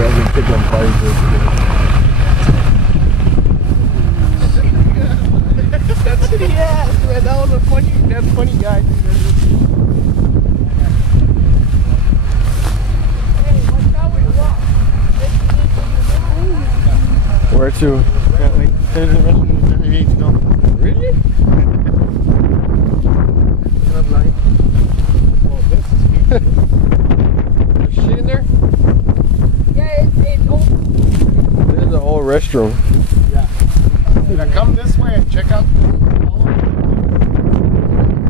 Yeah, we pick on fire. That's what he asked, man. That was a funny guy. Where to? There's a restaurant there. You need to go. Really? There's shit in there? Yeah, it's old. This is the old restroom. Yeah. Now come this way and check out.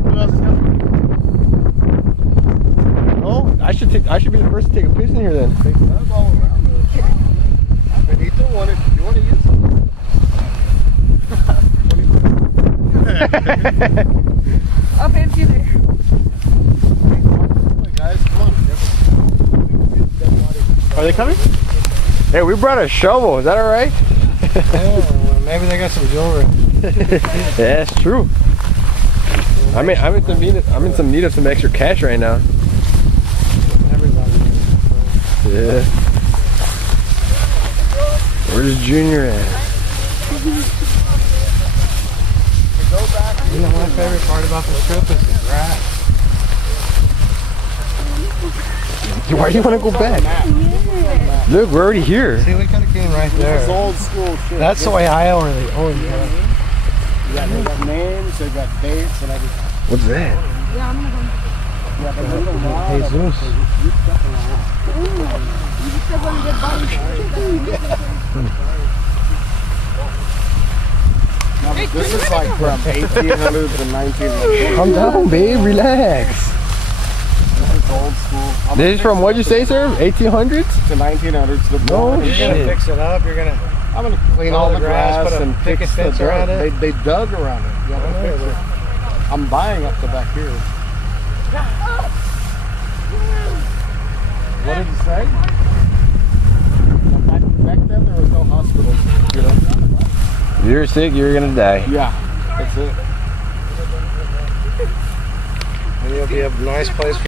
Who else is coming? Oh, I should be the first to take a piss in here then. They love all around us. Benito wanted. You want to use it? I'll pay you there. Guys, come on. Are they coming? Hey, we brought a shovel. Is that all right? Oh, maybe they got some jewelry. Yeah, that's true. I'm in some need of some extra cash right now. Everybody. Yeah. Where's Junior at? You know my favorite part about this trip is the grass. Why do you want to go back? Look, we're already here. See, we could have came right there. It's old school shit. That's the way I always They got names, they got dates, and everything. What's that? Yeah, I'm gonna go. Yeah, but there's a lot of Jesus. places. You step around. You just step on a dead body. No, but this is like from 1800s to 1900s. Calm down, babe. Relax. It's old school. This is from, what'd you say, sir? 1800s? To 1900s. The No blonde. You're shit. gonna fix it up. You're gonna. I'm gonna clean all the grass and fix the dirt. They dug around it. You gotta fix it. I'm buying up to back here. What did it say? Back then there was no hospitals. You know? If you're sick, you're gonna die. Yeah, that's it. And you'll be a nice place for